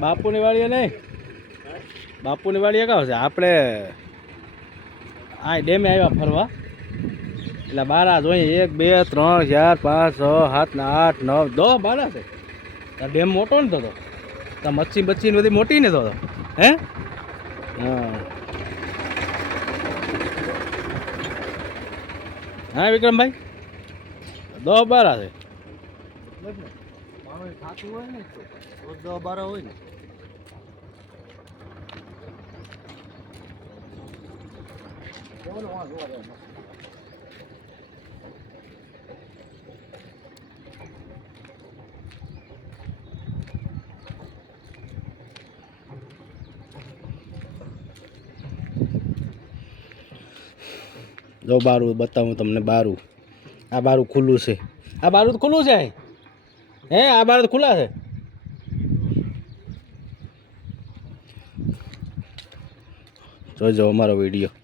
બાપુની વાડીએ નહીં, બાપુની વાડીએ કહો છે આપણે આ ડેમે આવ્યા ફરવા એટલે બારા જોઈએ 1 2 3 4 5 6 7 8 9 10 બારા છે. ડેમ મોટો ને તો મચ્છી બચ્છી બધી મોટી ને તો હે હા હા વિક્રમભાઈ 10 બારા છે. થતું હોય ને 10 12 હોય ને. જો બારું બતાવું તમને. બારું આ બારું ખુલ્લું છે. આ બારું તો ખુલ્લું છે હે. આ બારું તો ખુલ્લા છે. જોજો અમારો વિડીયો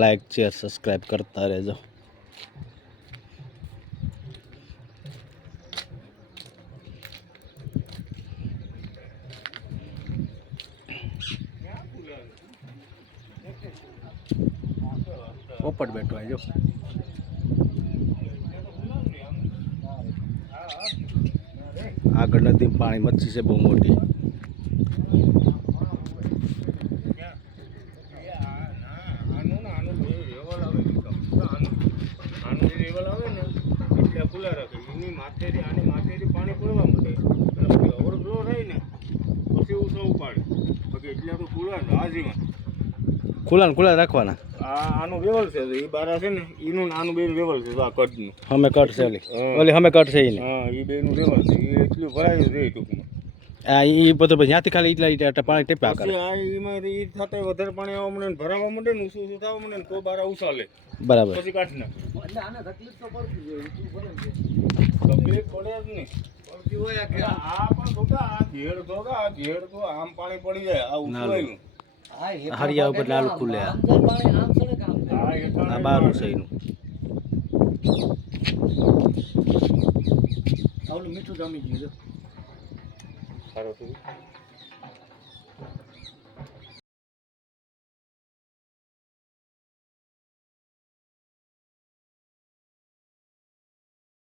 લાઈક શેર સબસ્ક્રાઈબ કરતા રહેજો. પોપટ બેઠો જો આગળ નદી પાણી મચ્છી છે બહુ મોટી. ખુલ્લા ને ખુલ્લા રાખવાના. આનું વેવલ છે એ બારા છે ને એનું આનું બેનું વેવલ છે આ કટનું. અમે કટ છે ઓલી અમે કટ છે એને. હા એ બેનું વેવલ છે એ એટલું ભરાયું છે ટૂંકમાં. આ એ બધું પછી ત્યાંથી ખાલી એટલા પાણી ટેપા કરે. આ એમાં એ થતા વધારે પાણી આવવા માંડે ને ભરાવા માંડે ને ઊંચું ઊંચું થવા માંડે ને તો બારા ઉછાલે બરાબર પછી કાઢી નાખે. એટલે આને તકલીફ તો પડતી હોય. તકલીફ પડે જ નહીં. પડતી હોય કે આ પણ ખોટા આ ઘેડ તો આમ પાણી પડી જાય આ ઉછળાયું. હરિયા ઉપર લાલ ખુલે. આ બારું છે એનું. મીઠું જમી ગયું સારું થયું.